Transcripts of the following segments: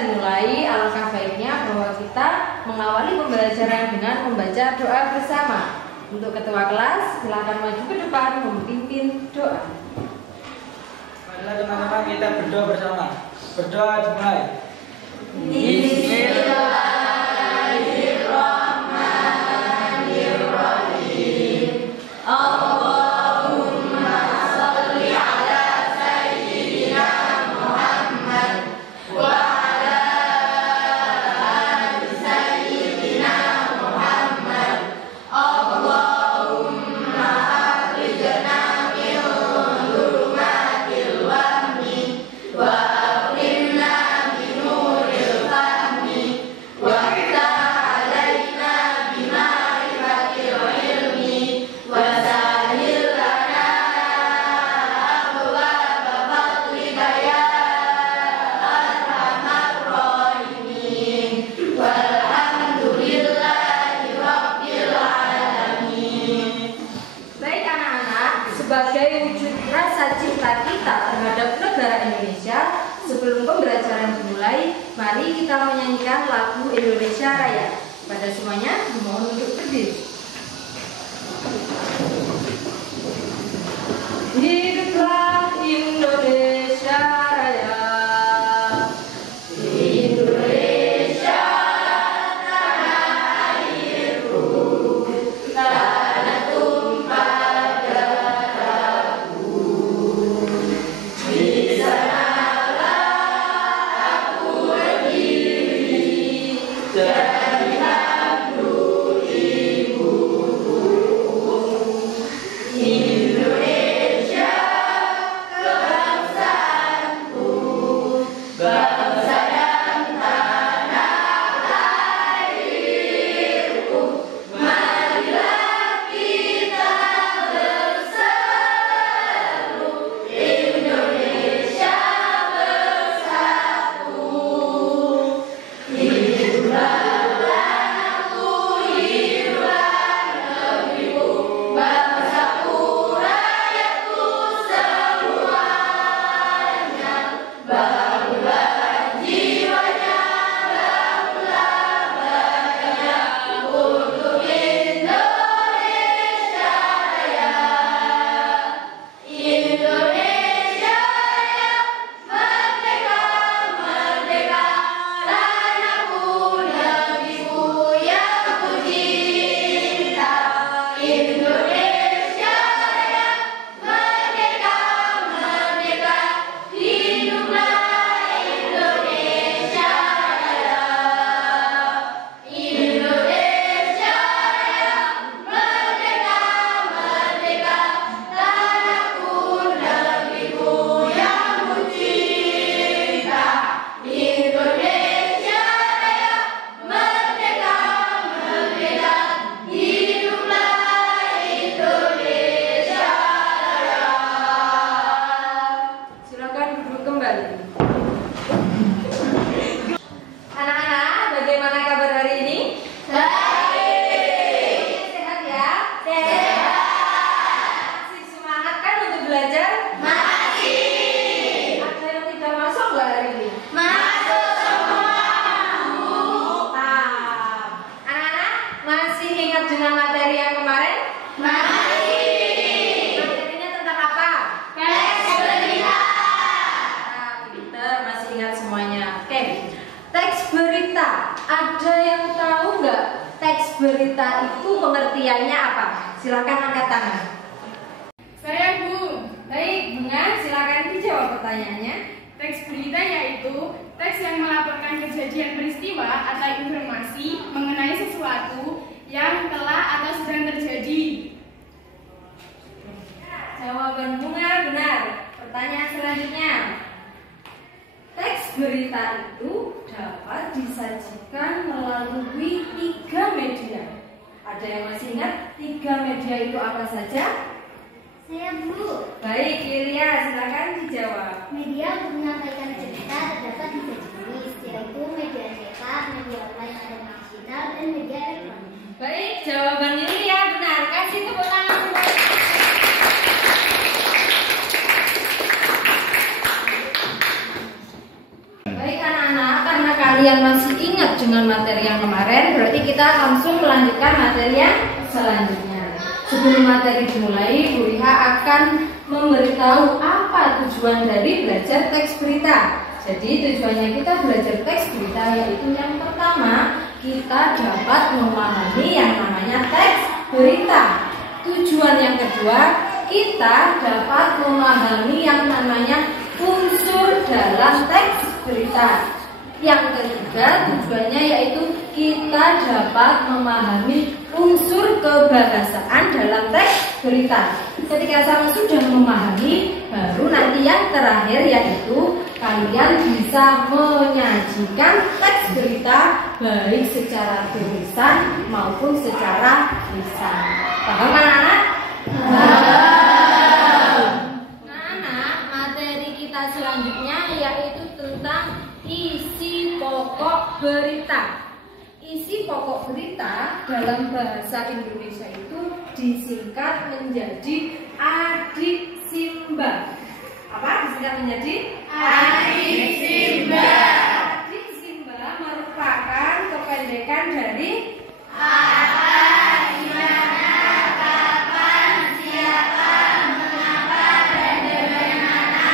dimulai, alangkah baiknya bahwa kita mengawali pembelajaran dengan membaca doa bersama. Untuk ketua kelas, silakan maju ke depan memimpin doa. Marilah teman-teman kita berdoa bersama. Berdoa dimulai. Bismillahirrahmanirrahim. Allahumma sholli ala sayyidina Muhammad wa ala ali sayyidina Muhammad. Allahumma akhrijna min dhulumatil wahmi wa akrimna bi nuril fahmi wa iftah alaina bi ma'rifatil ilmi wa sahhil lana abwaaba fadlika ya arhamar rahimin. Walhamdulillahi rabbil alamin. Baik anak-anak, sebagai wujud rasa cinta kita terhadap negara Indonesia, sebelum pembelajaran dimulai, mari kita menyanyikan lagu Indonesia Raya. Pada semuanya, dimohon untuk berdiri. Hiduplah Indonesia Raya. Indonesia tanah airku, tanah tumpah darahku. Di sanalah aku berdiri dari lambung ibuku. Indonesia kebangsaanku, bangsa dan tanah airku. Marilah kita berseru, Indonesia bersatu. Hiduplah aku, hiduplah negeriku, bangsaku, rakyatku semuanya. Bangunlah jiwanya, bangunlah badannya untuk Indonesia Raya. Indonesia Raya, merdeka, merdeka, tanahku, negeriku yang ku cinta. Indonesia Raya, merdeka, merdeka, hiduplah Indonesia Raya. Indonesia Raya, merdeka, merdeka, tanahku, negeriku yang ku cinta. Indonesia Raya, merdeka, merdeka, hiduplah Indonesia Raya. Silakan duduk kembali. Anak-anak, bagaimana kabar hari ini? Baik. Sehat ya? Sehat. Masih semangat kan untuk belajar? Masih. Ada yang tidak masuk nggak hari ini? Masuk semua. Anak-anak, masih ingat dengan materi yang kemarin? Masih. Materinya tentang apa? Teks berita. Pinter, masih ingat semuanya. Oke, teks berita. Ada yang tahu nggak teks berita itu pengertiannya apa? Silakan angkat tangan. Saya Bu. Baik, Bunga, silakan dijawab pertanyaannya. Teks berita yaitu teks yang melaporkan kejadian peristiwa atau informasi mengenai sesuatu yang telah atau sedang terjadi. Jawaban Bunga benar. Pertanyaan selanjutnya. Teks berita itu dapat disajikan melalui 3 media. Ada yang masih ingat 3 media itu apa saja? Saya Bu. Baik, Ilya, silakan dijawab. Media untuk menyampaikan cerita terdapat 3 jenis, yaitu media cetak, media online atau digital, dan media elektronik. Baik, jawaban Ilya benar. Kasih tepuk tangan. Baik anak-anak, karena kalian masih ingat dengan materi yang kemarin, berarti kita langsung melanjutkan materi yang selanjutnya. Sebelum materi dimulai, Bu Riha akan memberitahu apa tujuan dari belajar teks berita. Jadi tujuannya kita belajar teks berita yaitu yang pertama, kita dapat memahami yang namanya teks berita. Tujuan yang kedua, kita dapat memahami yang namanya unsur dalam teks berita. Yang ketiga, tujuannya yaitu kita dapat memahami unsur kebahasaan dalam teks berita. Ketika sama sudah memahami, baru nanti yang terakhir yaitu kalian bisa menyajikan teks berita baik secara tulisan maupun secara lisan. Paham anak-anak? Anak-anak, materi kita selanjutnya yaitu tentang isi pokok berita. Isi pokok berita dalam bahasa Indonesia itu disingkat menjadi adiksimba. Apa disingkat menjadi? Adiksimba. Adiksimba merupakan kependekan dari Apa, gimana, kapan, siapa, mengapa, dan bagaimana.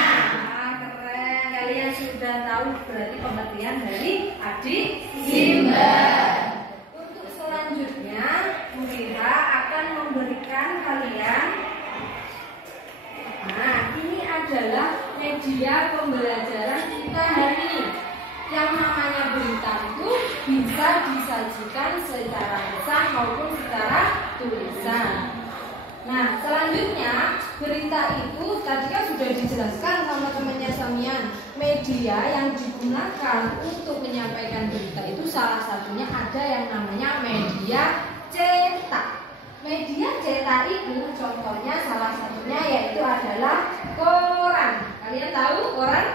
Keren, kalian sudah tahu berarti pengertian dari Adiksimba. Untuk selanjutnya, Bu Riha akan memberikan kalian. Nah, ini adalah media pembelajaran kita hari ini. Yang namanya berita itu bisa disajikan secara lisan maupun secara tulisan. Nah, selanjutnya berita itu tadi kan sudah dijelaskan sama temannya Samian. Media yang digunakan untuk menyampaikan berita itu salah satunya ada yang namanya media cetak. Media cetak itu contohnya salah satunya yaitu adalah koran. Kalian tahu koran?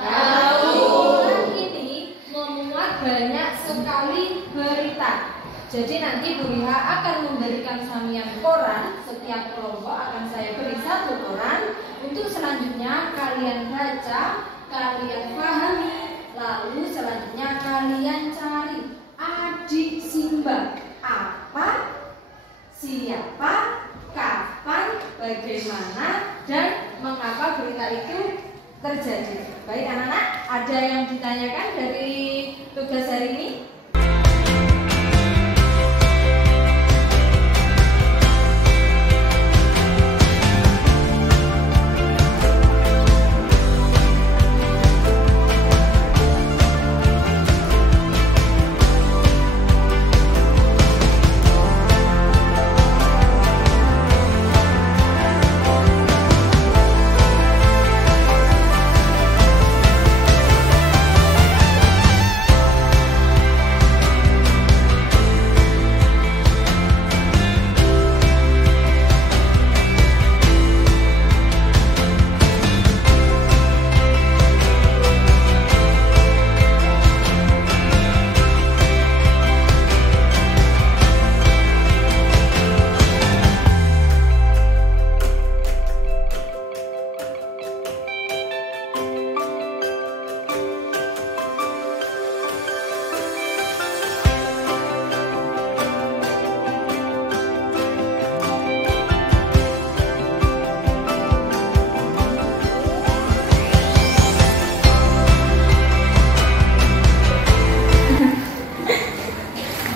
Tahu. Koran ini memuat banyak sekali berita. Jadi nanti Bu Riha akan memberikan Samian koran. Setiap kelompok akan saya beri satu koran. Untuk selanjutnya kalian baca, kalian pahami, lalu selanjutnya kalian cari adiksimba. Apa, siapa, kapan, bagaimana, dan mengapa berita itu terjadi. Baik anak-anak, ada yang ditanyakan dari tugas hari ini?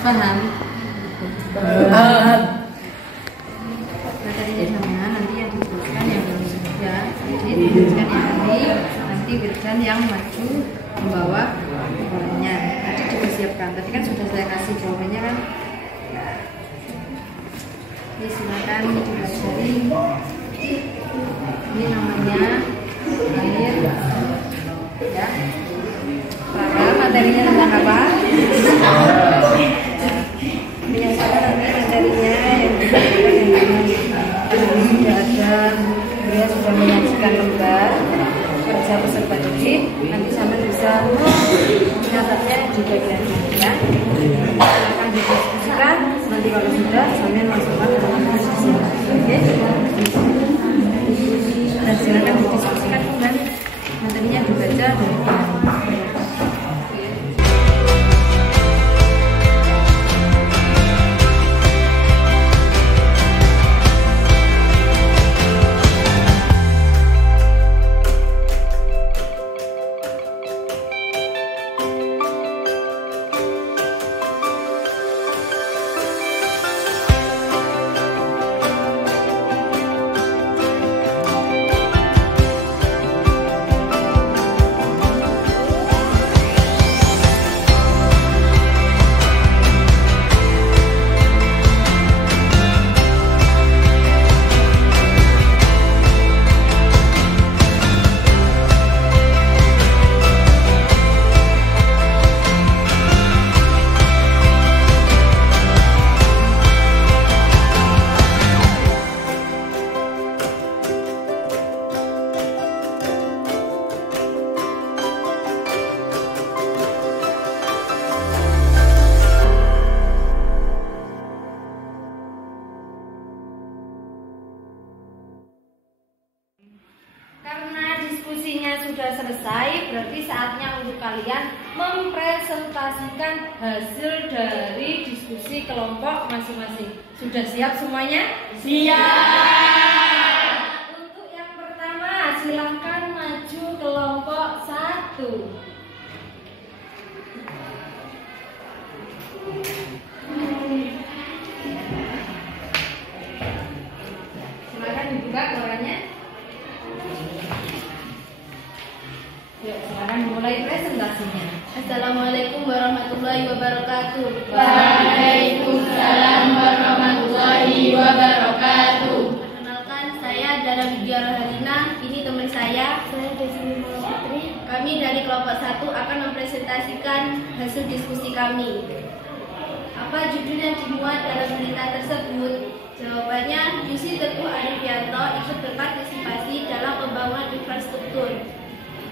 Paham? Materinya sama, nanti yang dituliskan yang ya, ini dituliskan yang ini, nanti berikan yang maju membawa jawabannya. Tadi dipersiapkan, tadi kan sudah saya kasih jawabannya kan. Ini silakan dipelajari. Ini namanya air, ya. Paham materinya tentang apa? Biasanya nanti materinya yang sudah ada, dia sudah menyajikan lembar kerja peserta didik. Nanti sampai bisa mencatatnya di bagian ini ya. Akan didiskusikan. Nanti kalau sudah sampai masukkan ke dalam diskusi. Oke? Dan silakan didiskusikan dan materinya dibaca dari Karena diskusinya sudah selesai, berarti saatnya untuk kalian mempresentasikan hasil dari diskusi kelompok masing-masing. Sudah siap semuanya? Siap! Untuk yang pertama, silakan maju kelompok 1. Silakan dibuka korannya. Yuk, silakan mulai presentasinya. Assalamualaikum warahmatullahi wabarakatuh. Waalaikumsalam warahmatullahi wabarakatuh. Perkenalkan, saya adalah Widya Rohalina. Ini teman saya. Saya Desi Putri. Kami dari kelompok 1 akan mempresentasikan hasil diskusi kami. Apa judul yang dimuat dalam berita tersebut? Jawabannya, Yusi Teguh Arifianto ikut berpartisipasi dalam pembangunan infrastruktur.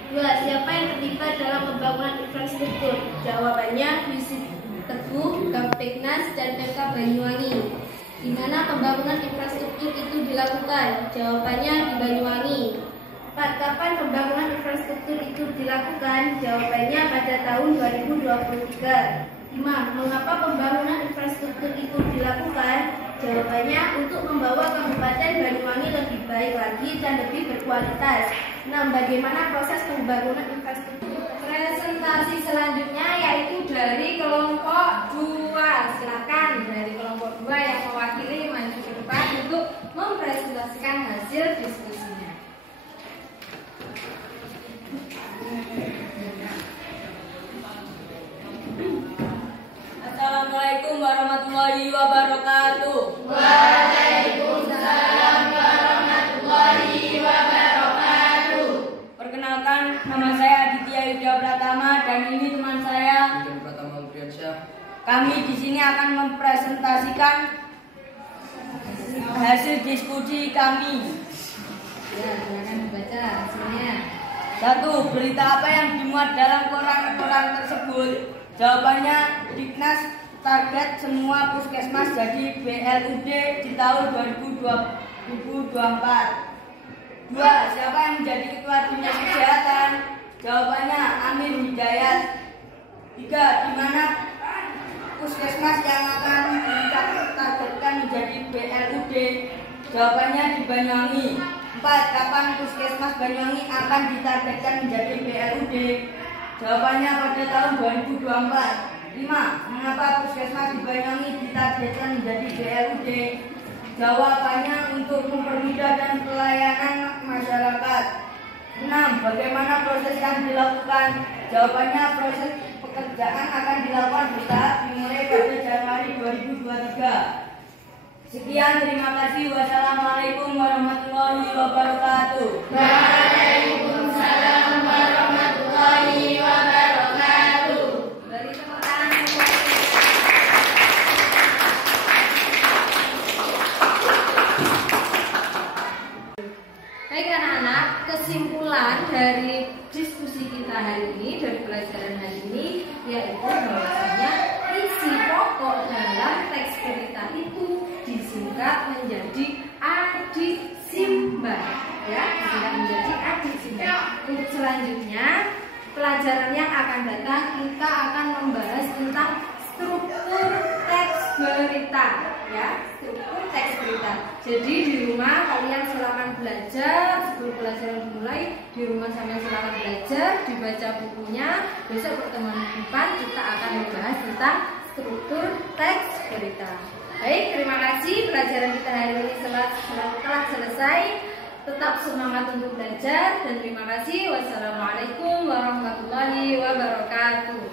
2. Siapa yang terlibat dalam pembangunan infrastruktur? Jawabannya, Yusi Teguh, Kampeknas, dan Pemkab Banyuwangi. Di mana pembangunan infrastruktur itu dilakukan? Jawabannya di Banyuwangi. 4. Kapan pembangunan infrastruktur itu dilakukan? Jawabannya pada tahun 2023. 5. Mengapa pembangunan infrastruktur itu dilakukan? Jawabannya untuk membawa Kabupaten Banyuwangi lebih baik lagi dan lebih berkualitas. 6. Bagaimana proses pembangunan infrastruktur? Presentasi selanjutnya yaitu dari kelompok 2. Silakan dari kelompok 2 yang mewakili maju ke depan untuk mempresentasikan hasil diskusinya. Assalamualaikum warahmatullahi wabarakatuh. Waalaikumsalam warahmatullahi wabarakatuh. Perkenalkan, nama saya Aditya Yudha Pratama dan ini teman saya Aditya Pratama Briansyah. Kami di sini akan mempresentasikan hasil diskusi kami. Ya, silakan dibaca hasilnya. 1. Berita apa yang dimuat dalam koran-koran tersebut? Jawabannya, Diknas target semua puskesmas jadi BLUD di tahun 2024. 2. Siapa yang menjadi ketua dinas kesehatan? Jawabannya, Amir Hidayat. 3. Di mana puskesmas yang akan ditargetkan menjadi BLUD? Jawabannya di Banyuwangi. 4. Kapan puskesmas Banyuwangi akan ditargetkan menjadi BLUD? Jawabannya pada tahun 2024. 5. Mengapa puskesmas di Banyuwangi ditargetkan menjadi BLUD? Jawabannya untuk mempermudah dan pelayanan masyarakat. 6. Bagaimana proses yang dilakukan? Jawabannya proses pekerjaan akan dilakukan bertahap dimulai pada Januari 2023. Sekian, terima kasih. Wassalamualaikum warahmatullahi wabarakatuh. Waalaikumsalam warahmatullahi wabarakatuh. Beri tepuk tangan. Baik anak-anak, kesimpulan dari diskusi kita hari ini, dari pelajaran hari ini, yaitu bahwasanya isi pokok dalam teks berita itu disingkat menjadi adisimba, ya, disingkat menjadi adisimba. Untuk selanjutnya, pelajaran yang akan datang kita akan membahas tentang struktur teks berita, ya, struktur teks berita. Jadi di rumah kalian silakan belajar sebelum pelajaran dimulai. Di rumah sampai silakan belajar, dibaca bukunya. Besok pertemuan depan kita akan membahas tentang struktur teks berita. Baik, terima kasih. Pelajaran kita hari ini telah selesai. Tetap semangat untuk belajar dan terima kasih. Wassalamualaikum warahmatullahi wabarakatuh.